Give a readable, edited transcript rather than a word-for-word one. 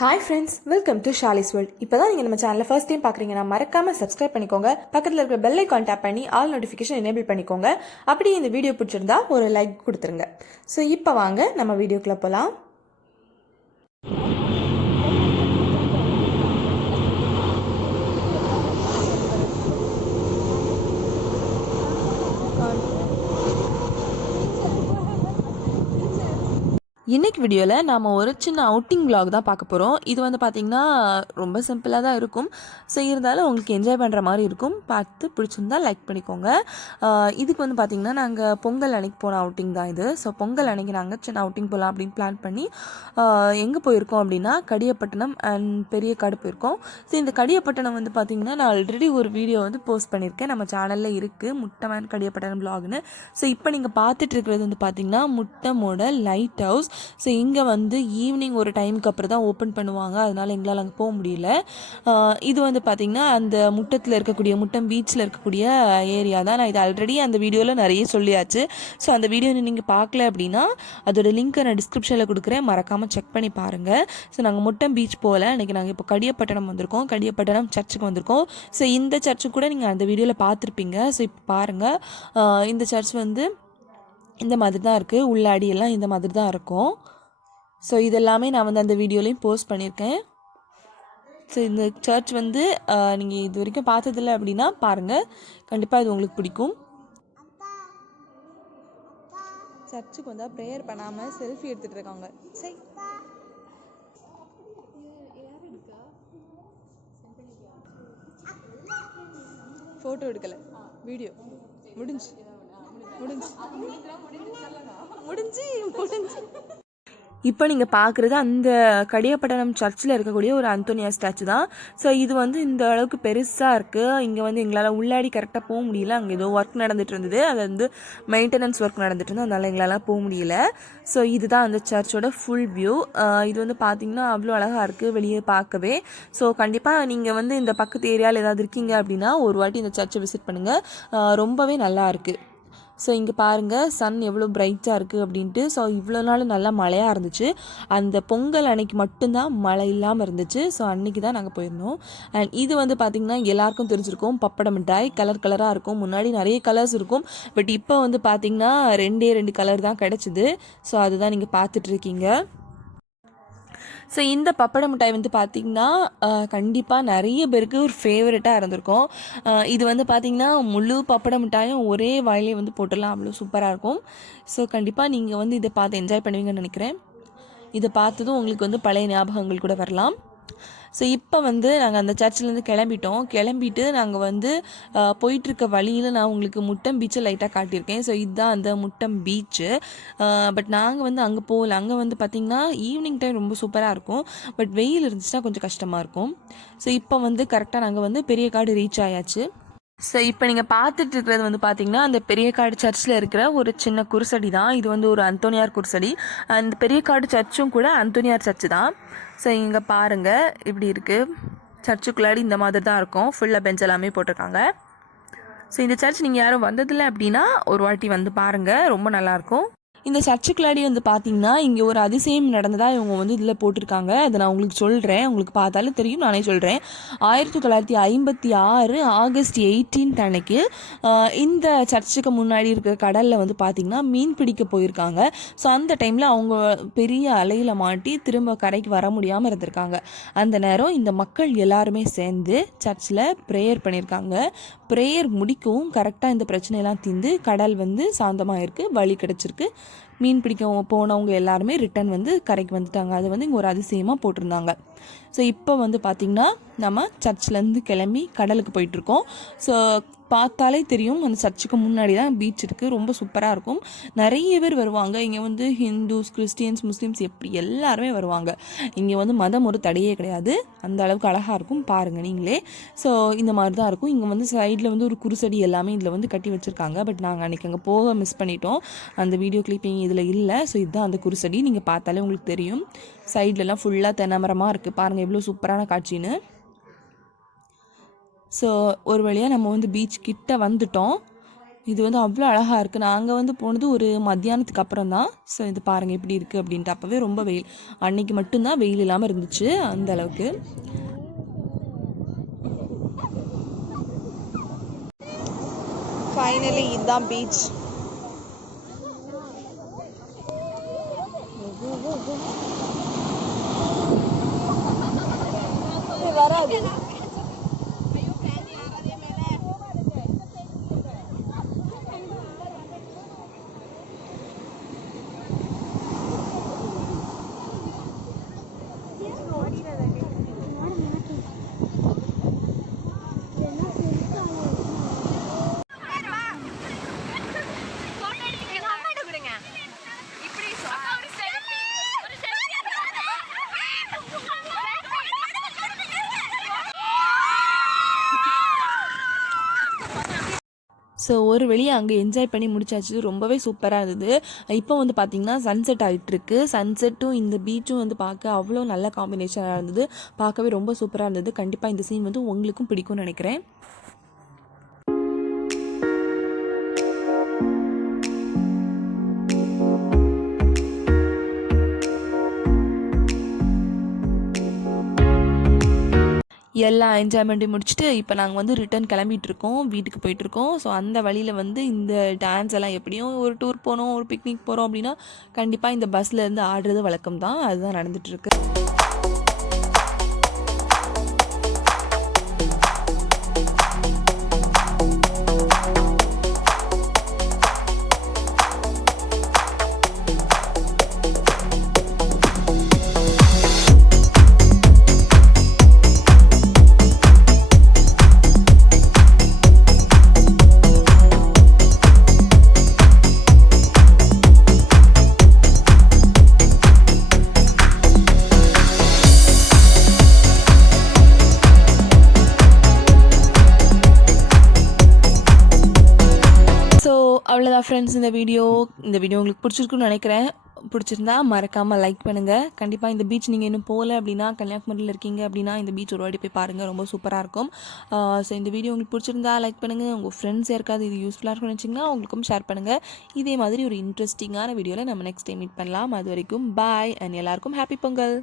Hi friends, welcome to Shali's world. இப்போ தான் நீங்கள் நம்ம சேனலில் ஃபர்ஸ்ட் டைம் பார்க்குறீங்கன்னா மறக்காமல் சப்ஸ்கிரைப் பண்ணிக்கோங்க. பக்கத்தில் இருக்கிற பெல் ஐக்கான் டேப் பண்ணி ஆல் நோட்டிஃபிகேஷன் எனேபிள் பண்ணிக்கோங்க. அப்படியே இந்த வீடியோ பிடிச்சிருந்தா ஒரு லைக் கொடுத்துருங்க. ஸோ இப்போ வாங்க நம்ம வீடியோக்குள்ளே போகலாம். இன்றைக்கி வீடியோவில் நாம் ஒரு சின்ன அவுட்டிங் விலாக் தான் பார்க்க போகிறோம். இது வந்து பார்த்திங்கன்னா ரொம்ப சிம்பிளாக தான் இருக்கும். ஸோ இருந்தாலும் உங்களுக்கு என்ஜாய் பண்ணுற மாதிரி இருக்கும். பார்த்து பிடிச்சிருந்தால் லைக் பண்ணிக்கோங்க. இதுக்கு வந்து பார்த்திங்கன்னா நாங்கள் பொங்கல் அன்னைக்கு போன அவுட்டிங் தான் இது. ஸோ பொங்கல் அன்னைக்கு நாங்கள் சின்ன அவுட்டிங் போகலாம் அப்படின்னு பிளான் பண்ணி எங்கே போயிருக்கோம் அப்படின்னா கடியப்பட்டினம் அண்ட் பெரியகாடு போயிருக்கோம். ஸோ இந்த கடியப்பட்டினம் வந்து பார்த்திங்கன்னா நான் ஆல்ரெடி ஒரு வீடியோ வந்து போஸ்ட் பண்ணியிருக்கேன். நம்ம சேனலில் இருக்குது, முட்டமேன் கடியப்பட்டினம் விலாக்னு. ஸோ இப்போ நீங்கள் பார்த்துட்டு இருக்கிறது வந்து பார்த்திங்கன்னா முட்டமோட லைட் ஹவுஸ். ஸோ இங்கே வந்து ஈவினிங் ஒரு டைமுக்கு அப்புறம் தான் ஓப்பன் பண்ணுவாங்க. அதனால் எங்களால் அங்கே போக முடியல. இது வந்து பார்த்திங்கன்னா அந்த முட்டத்தில் இருக்கக்கூடிய முட்டம் பீச்சில் இருக்கக்கூடிய ஏரியா தான். நான் இது ஆல்ரெடி அந்த வீடியோவில் நிறைய சொல்லியாச்சு. ஸோ அந்த வீடியோ நீங்கள் பார்க்கல அப்படின்னா அதோட லிங்க்கை நான் டிஸ்கிரிப்ஷனில் கொடுக்குறேன், மறக்காமல் செக் பண்ணி பாருங்கள். ஸோ நாங்கள் முட்டம் பீச் போகல, இன்றைக்கி நாங்கள் இப்போ கடியப்பட்டினம் வந்திருக்கோம். கடியப்பட்டினம் சர்ச்சுக்கு வந்திருக்கோம். ஸோ இந்த சர்ச்சு கூட நீங்கள் அந்த வீடியோவில் பார்த்துருப்பீங்க. ஸோ இப்போ பாருங்கள், இந்த சர்ச் வந்து இந்த மாதிரி தான் இருக்குது. உள்ளாடியெல்லாம் இந்த மாதிரி தான் இருக்கும். ஸோ இதெல்லாமே நான் வந்து அந்த வீடியோலையும் போஸ்ட் பண்ணியிருக்கேன். ஸோ இந்த சர்ச் வந்து நீங்கள் இது வரைக்கும் பார்த்ததில்லை அப்படின்னா பாருங்கள், கண்டிப்பாக இது உங்களுக்கு பிடிக்கும். சர்ச்சுக்கு வந்தால் ப்ரேயர் பண்ணாமல் செல்ஃபி எடுத்துகிட்டு இருக்காங்க. சரி, ஃபோட்டோ எடுக்கலை, வீடியோ முடிஞ்சு. இப்போ நீங்கள் பார்க்குறது அந்த கடியப்பட்டினம் சர்ச்சில் இருக்கக்கூடிய ஒரு அந்தோனியா ஸ்டாச்சு தான். ஸோ இது வந்து இந்த அளவுக்கு பெருசாக இருக்குது. இங்கே வந்து எங்களால் உள்ளாடி கரெக்டாக போக முடியல. அங்கே ஏதோ ஒர்க் நடந்துகிட்டு இருந்தது, அது வந்து மெயின்டெனன்ஸ் ஒர்க் நடந்துட்டு இருந்தது, அதனால் எங்களால் போக முடியல. ஸோ இதுதான் அந்த சர்ச்சோட ஃபுல் வியூ. இது வந்து பார்த்திங்கன்னா அவ்வளோ அழகாக இருக்குது வெளியே பார்க்கவே. ஸோ கண்டிப்பாக நீங்கள் வந்து இந்த பக்கத்து ஏரியாவில் ஏதாவது இருக்கீங்க அப்படின்னா ஒரு வாட்டி இந்த சர்ச்சை விசிட் பண்ணுங்கள். ரொம்பவே நல்லா இருக்குது. ஸோ இங்கே பாருங்கள் சன் எவ்வளோ பிரைட்டாக இருக்குது அப்படின்ட்டு. ஸோ இவ்வளோ நாள் நல்லா மழையாக இருந்துச்சு. அந்த பொங்கல் அன்னைக்கு மட்டும்தான் மழை இல்லாமல் இருந்துச்சு. ஸோ அன்றைக்கி தான் நாங்கள் போயிருந்தோம். அண்ட் இது வந்து பார்த்திங்கன்னா எல்லாருக்கும் தெரிஞ்சிருக்கும், பப்பட மிட்டாய் கலர் கலராக இருக்கும். முன்னாடி நிறைய கலர்ஸ் இருக்கும், பட் இப்போ வந்து பார்த்திங்கன்னா 2 கலர் தான் கிடச்சிது. ஸோ அதுதான் நீங்கள் பார்த்துட்ருக்கீங்க. ஸோ இந்த பப்பட மிட்டாய் வந்து பார்த்திங்கன்னா கண்டிப்பாக நிறைய பேருக்கு ஒரு ஃபேவரட்டாக இருந்திருக்கும். இது வந்து பார்த்திங்கன்னா முழு பப்பட மிட்டாயும் ஒரே வாயிலே வந்து போட்டுடலாம், அவ்வளோ சூப்பராக இருக்கும். ஸோ கண்டிப்பாக நீங்கள் வந்து இதை பார்த்து என்ஜாய் பண்ணுவீங்கன்னு நினைக்கிறேன். இதை பார்த்ததும் உங்களுக்கு வந்து பழைய ஞாபகங்கள் கூட வரலாம். ஸோ இப்போ வந்து நாங்கள் அந்த சர்ச்சிலேருந்து கிளம்பிட்டு நாங்கள் வந்து போயிட்டுருக்க வழியில் நான் உங்களுக்கு முட்டம் பீச்சை லைட்டாக காட்டியிருக்கேன். ஸோ இதுதான் அந்த முட்டம் பீச்சு. பட் நாங்கள் வந்து அங்கே போகல. அங்கே வந்து பார்த்திங்கன்னா ஈவினிங் டைம் ரொம்ப சூப்பராக இருக்கும், பட் வெயில் இருந்துச்சுன்னா கொஞ்சம் கஷ்டமாக இருக்கும். ஸோ இப்போ வந்து கரெக்டாக நாங்கள் வந்து பெரியகாடு ரீச் ஆயாச்சு. ஸோ இப்போ நீங்கள் பார்த்துட்டு இருக்கிறது வந்து பார்த்திங்கன்னா அந்த பெரியகாடு சர்ச்சில் இருக்கிற ஒரு சின்ன குருசடி தான். இது வந்து ஒரு அந்தோனியார் குருசடி. அந்த பெரியகாடு சர்ச்சும் கூட அந்தோனியார் சர்ச்சு தான். ஸோ இங்கே பாருங்கள் இப்படி இருக்குது. சர்ச்சுக்குள்ளாடி இந்த மாதிரி தான் இருக்கும். ஃபுல்லாக பெஞ்ச் எல்லாமே போட்டிருக்காங்க. ஸோ இந்த சர்ச் நீங்கள் யாரும் வந்ததில்லை அப்படின்னா ஒரு வாட்டி வந்து பாருங்கள், ரொம்ப நல்லாயிருக்கும். இந்த சர்ச்சுக்குள்ளாடி வந்து பார்த்திங்கன்னா இங்கே ஒரு அதிசயம் நடந்ததாக இவங்க வந்து இதில் போட்டிருக்காங்க. அதை நான் உங்களுக்கு சொல்கிறேன், உங்களுக்கு பார்த்தாலும் தெரியும், நானே சொல்கிறேன். 1956 ஆகஸ்ட் 18 அன்னைக்கு இந்த சர்ச்சுக்கு முன்னாடி இருக்கிற கடலில் வந்து பார்த்திங்கன்னா மீன் பிடிக்க போயிருக்காங்க. ஸோ அந்த டைமில் அவங்க பெரிய அலையில் மாட்டி திரும்ப கரைக்கு வர முடியாமல் இருந்திருக்காங்க. அந்த நேரம் இந்த மக்கள் எல்லாருமே சேர்ந்து சர்ச்சில் ப்ரேயர் பண்ணியிருக்காங்க. ப்ரேயர் முடிக்கவும் கரெக்டாக இந்த பிரச்சனையெல்லாம் தீர்ந்து கடல் வந்து சாந்தமாக இருக்குது, வழி கிடச்சிருக்கு. மீன் பிடிக்க போனவங்க எல்லாருமே ரிட்டன் வந்து கரைக்கு வந்துட்டாங்க. அது வந்து இங்கே ஒரு அதிசயமாக போட்டிருந்தாங்க. ஸோ இப்போ வந்து பார்த்திங்கன்னா நம்ம சர்ச்சிலேருந்து கிளம்பி கடலுக்கு போயிட்டுருக்கோம். ஸோ பார்த்தாலே தெரியும் அந்த சர்ச்சுக்கு முன்னாடி தான் பீச் இருக்குது. ரொம்ப சூப்பராக இருக்கும். நிறைய பேர் வருவாங்க இங்கே வந்து ஹிந்துஸ், கிறிஸ்டியன்ஸ், முஸ்லீம்ஸ் எப்படி எல்லாருமே வருவாங்க. இங்கே வந்து மதம் ஒரு தடையே கிடையாது. அந்த அளவுக்கு அழகாக இருக்கும், பாருங்கள் நீங்களே. ஸோ இந்த மாதிரி தான் இருக்கும். இங்கே வந்து சைடில் வந்து ஒரு குருசடி எல்லாமே இதில் வந்து கட்டி வச்சுருக்காங்க. பட் நாங்கள் அன்றைக்கி அங்கே போக மிஸ் பண்ணிட்டோம். அந்த வீடியோ கிளிப்பிங் இதில் இல்லை. ஸோ இதுதான் அந்த குருசடி. நீங்கள் பார்த்தாலே உங்களுக்கு தெரியும். சைட்லலாம் ஃபுல்லாக தென்னமரமாக இருக்குது. பாருங்கள் எவ்வளோ சூப்பரான காட்சின்னு. ஸோ ஒரு வழியாக நம்ம வந்து பீச் கிட்ட வந்துட்டோம். இது வந்து அவ்வளோ அழகாக இருக்குது. நாங்கள் வந்து போனது ஒரு மத்தியானத்துக்கு அப்புறம் தான். ஸோ இது பாருங்கள் எப்படி இருக்குது அப்படின்ட்டு. அப்போவே ரொம்ப வெயில், அன்னைக்கு மட்டும்தான் வெயில் இல்லாமல் இருந்துச்சு அந்த அளவுக்கு. ஃபைனலி இதுதான் பீச். வராது. ஸோ ஒரு வழியாக அங்கே என்ஜாய் பண்ணி முடிச்சாச்சு. ரொம்பவே சூப்பராக இருந்தது. இப்போ வந்து பார்த்திங்கன்னா சன்செட் ஆகிட்டுருக்கு. சன்செட்டும் இந்த பீச்சும் வந்து பார்க்க அவ்வளோ நல்ல காம்பினேஷனாக இருந்தது. பார்க்கவே ரொம்ப சூப்பராக இருந்தது. கண்டிப்பாக இந்த சீன் வந்து உங்களுக்கும் பிடிக்கும்னு நினைக்கிறேன். எல்லா என்ஜாய்மெண்ட்டையும் முடிச்சுட்டு இப்போ நாங்கள் வந்து ரிட்டர்ன் கிளம்பிகிட்ருக்கோம், வீட்டுக்கு போயிட்டுருக்கோம். ஸோ அந்த வழியில் வந்து இந்த டான்ஸ் எல்லாம் எப்படியும் ஒரு டூர் போனோம், ஒரு பிக்னிக் போகிறோம் அப்படின்னா கண்டிப்பாக இந்த பஸ்ஸில் இருந்து ஆடுறது வழக்கம் தான். அதுதான் நடந்துகிட்ருக்கு. அவ்வளோதான் ஃப்ரெண்ட்ஸ், இந்த வீடியோ உங்களுக்கு பிடிச்சிருக்குன்னு நினைக்கிறேன். பிடிச்சிருந்தா மறக்காமல் லைக் பண்ணுங்கள். கண்டிப்பாக இந்த பீச் நீங்கள் இன்னும் போகல அப்படின்னா, கன்னியாகுமரியில் இருக்கீங்க அப்படின்னா இந்த பீச் ஒரு வாட்டி போய் பாருங்கள், ரொம்ப சூப்பராக இருக்கும். ஸோ இந்த வீடியோ உங்களுக்கு பிடிச்சிருந்தா லைக் பண்ணுங்கள். உங்கள் ஃப்ரெண்ட்ஸ் யாருக்காவது இது யூஸ்ஃபுல்லாக இருக்கும்னு நினச்சிங்கன்னா அவங்களுக்கும் ஷேர் பண்ணுங்கள். இதே மாதிரி ஒரு இன்ட்ரெஸ்டிங்கான வீடியோவில் நம்ம நெக்ஸ்ட் டைம் மீட் பண்ணலாம். அது வரைக்கும் பாய் அண்ட் எல்லாருக்கும் ஹாப்பி பொங்கல்.